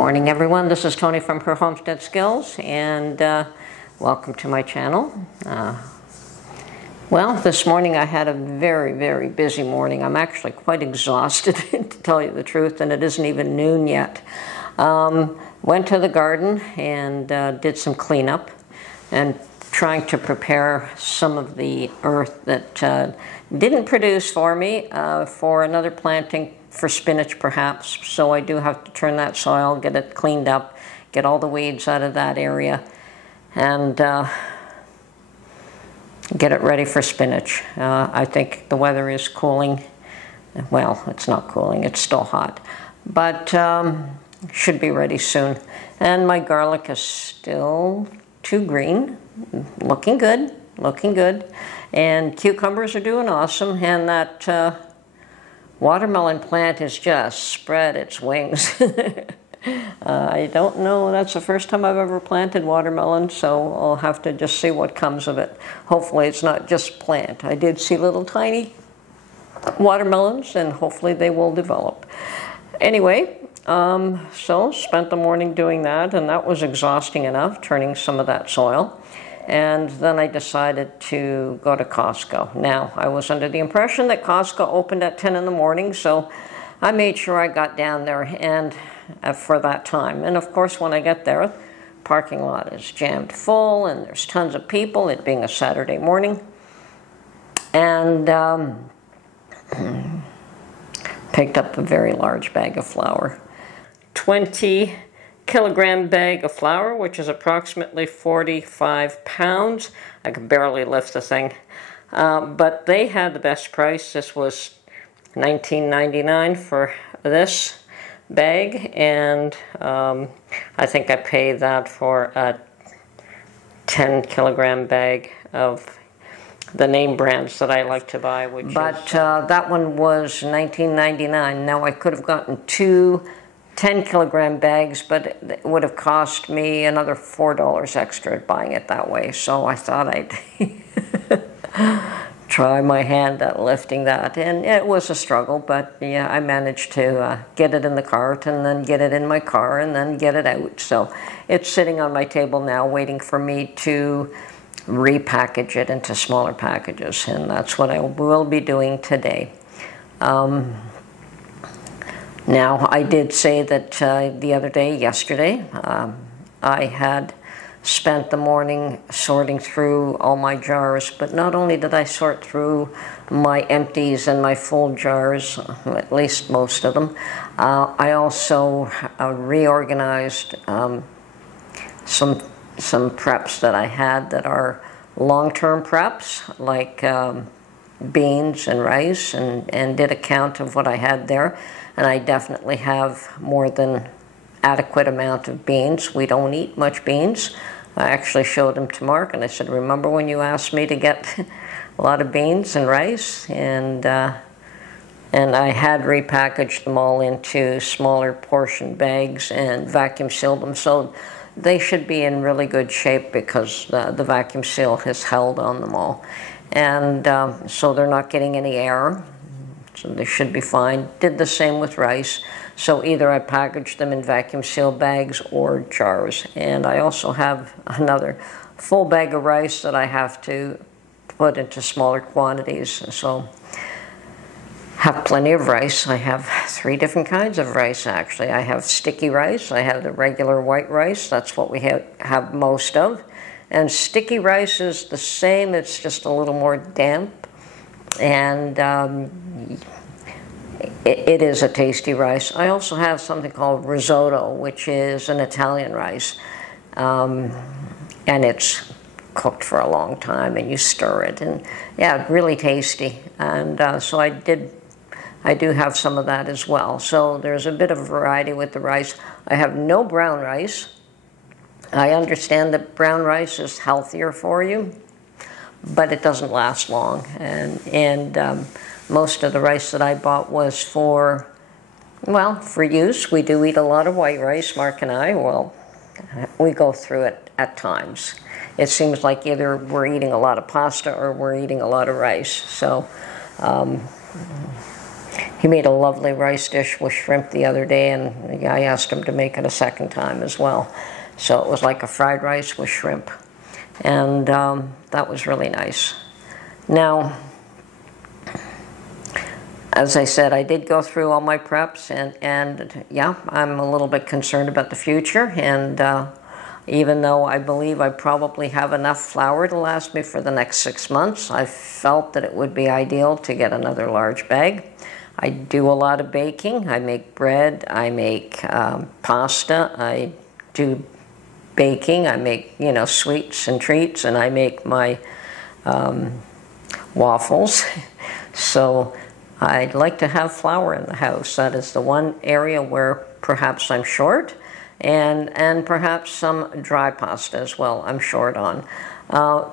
morning, everyone. This is Tony from Her Homestead Skills, and welcome to my channel. Well, this morning I had a very, very busy morning. I'm actually quite exhausted, to tell you the truth, and it isn't even noon yet. Went to the garden and did some cleanup and trying to prepare some of the earth that didn't produce for me for another planting for spinach perhaps. So I do have to turn that soil, get it cleaned up, get all the weeds out of that area, and get it ready for spinach. I think the weather is cooling. Well, it's not cooling, it's still hot, but should be ready soon. And my garlic is still too green, looking good, looking good. And cucumbers are doing awesome, and that watermelon plant has just spread its wings. I don't know, that's the first time I've ever planted watermelon, so I'll have to just see what comes of it. Hopefully it's not just plant. I did see little tiny watermelons, and hopefully they will develop. Anyway, so spent the morning doing that, and that was exhausting enough, turning some of that soil. And then I decided to go to Costco. Now, I was under the impression that Costco opened at 10 in the morning, so I made sure I got down there and for that time. And of course, when I get there, the parking lot is jammed full, and there's tons of people, it being a Saturday morning. And picked up a very large bag of flour. 20-kilogram bag of flour, which is approximately 45 pounds. I could barely lift the thing. But they had the best price. This was $19.99 for this bag, and I think I paid that for a 10-kilogram bag of the name brands that I like to buy. That one was $19.99. Now I could have gotten two 10-kilogram bags, but it would have cost me another $4 extra buying it that way. So I thought I'd try my hand at lifting that. And it was a struggle, but yeah, I managed to get it in the cart and then get it in my car and then get it out. So it's sitting on my table now waiting for me to repackage it into smaller packages. And that's what I will be doing today. Now, I did say that the other day, yesterday, I had spent the morning sorting through all my jars, but not only did I sort through my empties and my full jars, at least most of them, I also reorganized some preps that I had that are long-term preps, like beans and rice, and did a count of what I had there. And I definitely have more than adequate amount of beans. We don't eat much beans. I actually showed them to Mark, and I said, remember when you asked me to get a lot of beans and rice? And I had repackaged them all into smaller portion bags and vacuum sealed them. So they should be in really good shape because the vacuum seal has held on them all. And so they're not getting any air. So they should be fine. Did the same with rice. So either I packaged them in vacuum seal bags or jars. And I also have another full bag of rice that I have to put into smaller quantities. So have plenty of rice. I have 3 different kinds of rice, actually. I have sticky rice. I have the regular white rice. That's what we have most of. And sticky rice is the same. It's just a little more damp. And it is a tasty rice. I also have something called risotto, which is an Italian rice. And it's cooked for a long time, and you stir it. And yeah, really tasty. And so I do have some of that as well. So there's a bit of variety with the rice. I have no brown rice. I understand that brown rice is healthier for you, but it doesn't last long. And most of the rice that I bought was for use. We do eat a lot of white rice, Mark and I. Well, we go through it at times. It seems like either we're eating a lot of pasta or we're eating a lot of rice. So He made a lovely rice dish with shrimp the other day, and I asked him to make it a second time as well. So it was like a fried rice with shrimp, and that was really nice. Now, as I said, I did go through all my preps, and yeah, I'm a little bit concerned about the future, and even though I believe I probably have enough flour to last me for the next 6 months, I felt that it would be ideal to get another large bag. I do a lot of baking. I make bread, I make pasta, I do baking, I make, you know, sweets and treats, and I make my waffles. So I'd like to have flour in the house. That is the one area where perhaps I'm short, and perhaps some dry pasta as well I'm short on.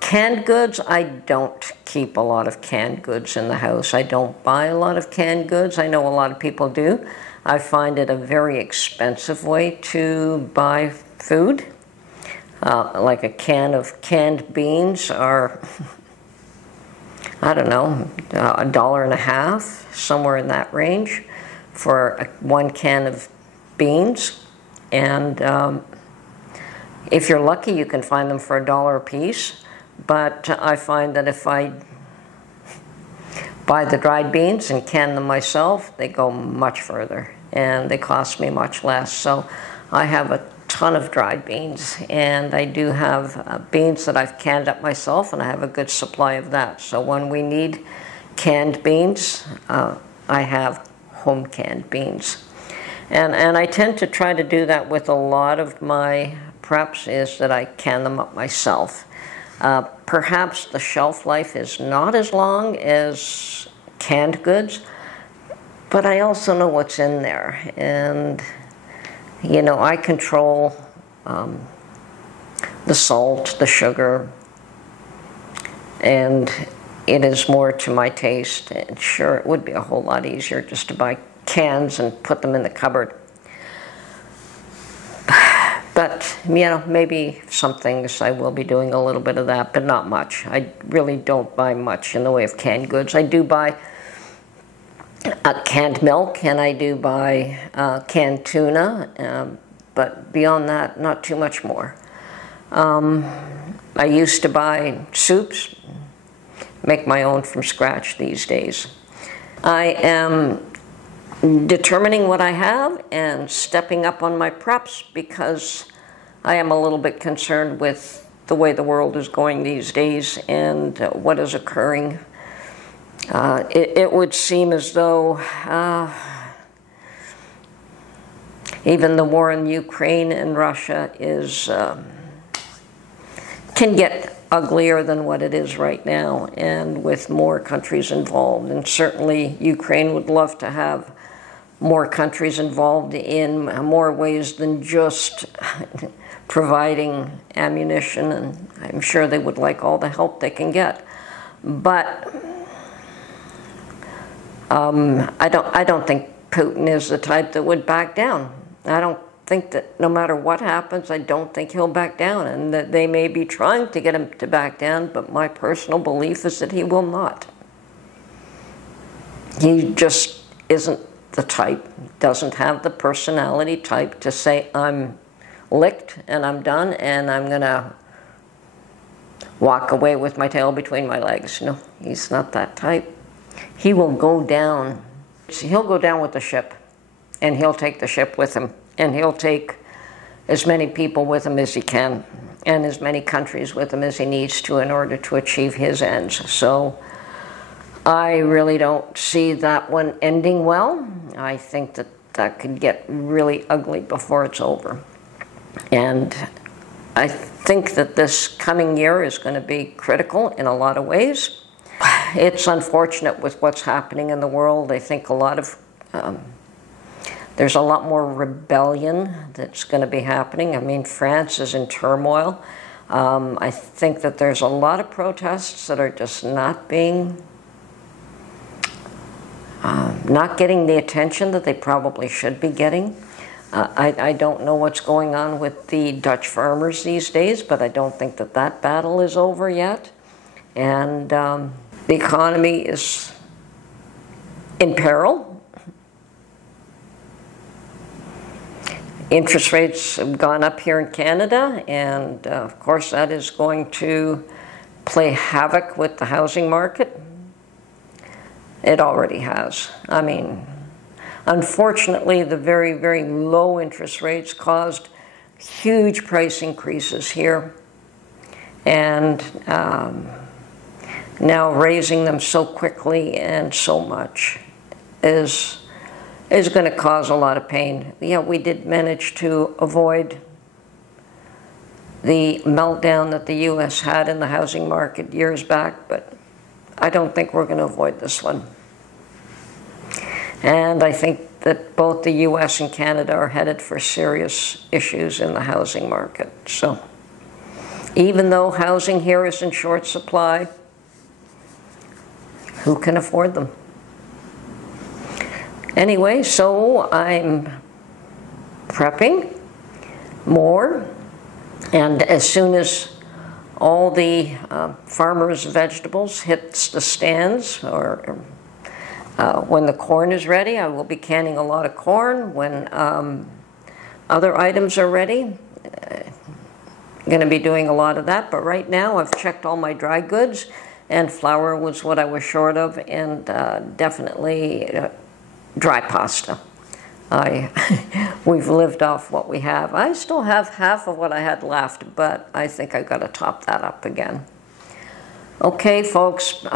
Canned goods, I don't keep a lot of canned goods in the house. I don't buy a lot of canned goods. I know a lot of people do. I find it a very expensive way to buy food. Like a can of canned beans are, I don't know, $1.50, somewhere in that range for one can of beans. And if you're lucky, you can find them for $1 a piece. But I find that if I buy the dried beans and can them myself, they go much further and they cost me much less. So I have a ton of dried beans, and I do have beans that I've canned up myself, and I have a good supply of that. So when we need canned beans, I have home canned beans. And I tend to try to do that with a lot of my preps, is that I can them up myself. Perhaps the shelf life is not as long as canned goods, but I also know what's in there. And, you know, I control the salt, the sugar, and it is more to my taste. And sure, it would be a whole lot easier just to buy cans and put them in the cupboard. But, you know, maybe some things I will be doing a little bit of that, but not much. I really don't buy much in the way of canned goods. I do buy canned milk, and I do buy canned tuna, but beyond that, not too much more. I used to buy soups, make my own from scratch these days. I am determining what I have and stepping up on my preps because I am a little bit concerned with the way the world is going these days and what is occurring. It would seem as though even the war in Ukraine and Russia is can get uglier than what it is right now, and with more countries involved. And certainly Ukraine would love to have more countries involved in more ways than just providing ammunition, and I'm sure they would like all the help they can get. But I don't think Putin is the type that would back down. I don't think that no matter what happens, I don't think he'll back down, and that they may be trying to get him to back down, but my personal belief is that he will not. He just isn't the type, doesn't have the personality type to say, I'm licked and I'm done and I'm gonna walk away with my tail between my legs. No, he's not that type. He will go down. He'll go down with the ship, and he'll take the ship with him, and he'll take as many people with him as he can, and as many countries with him as he needs to in order to achieve his ends. So I really don't see that one ending well. I think that that could get really ugly before it's over. And I think that this coming year is going to be critical in a lot of ways. It's unfortunate with what's happening in the world. I think a lot of, there's a lot more rebellion that's going to be happening. I mean, France is in turmoil. I think that there's a lot of protests that are just not being, not getting the attention that they probably should be getting. I don't know what's going on with the Dutch farmers these days, but I don't think that that battle is over yet. And the economy is in peril. Interest rates have gone up here in Canada, and of course that is going to play havoc with the housing market. It already has. I mean, unfortunately, the very, very low interest rates caused huge price increases here, and now raising them so quickly and so much is going to cause a lot of pain. Yeah, we did manage to avoid the meltdown that the U.S. had in the housing market years back, but I don't think we're going to avoid this one. And I think that both the U.S. and Canada are headed for serious issues in the housing market. So even though housing here is in short supply, who can afford them? Anyway, so I'm prepping more, and as soon as all the farmers' vegetables hits the stands, or when the corn is ready, I will be canning a lot of corn. When other items are ready, I'm going to be doing a lot of that. But right now I've checked all my dry goods, and flour was what I was short of, and definitely dry pasta. We've lived off what we have. I still have half of what I had left, but I think I've got to top that up again. Okay, folks,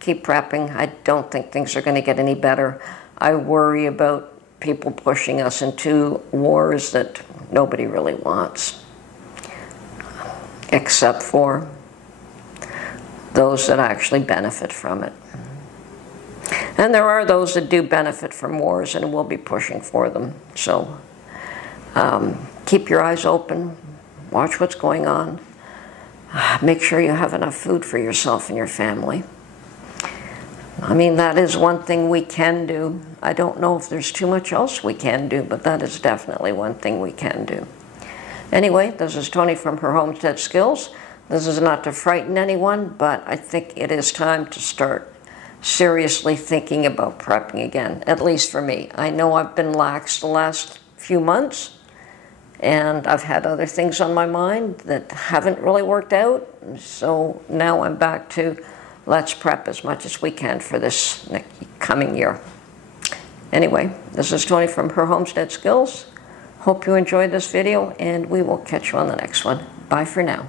keep prepping. I don't think things are going to get any better. I worry about people pushing us into wars that nobody really wants, except for those that actually benefit from it. And there are those that do benefit from wars, and we'll be pushing for them. So keep your eyes open, watch what's going on. Make sure you have enough food for yourself and your family. I mean, that is one thing we can do. I don't know if there's too much else we can do, but that is definitely one thing we can do. Anyway, this is Tony from Her Homestead Skills. This is not to frighten anyone, but I think it is time to start seriously thinking about prepping again, at least for me. I know I've been lax the last few months, and I've had other things on my mind that haven't really worked out. So now I'm back to let's prep as much as we can for this coming year. Anyway, this is Tony from Her Homestead Skills. Hope you enjoyed this video, and we will catch you on the next one. Bye for now.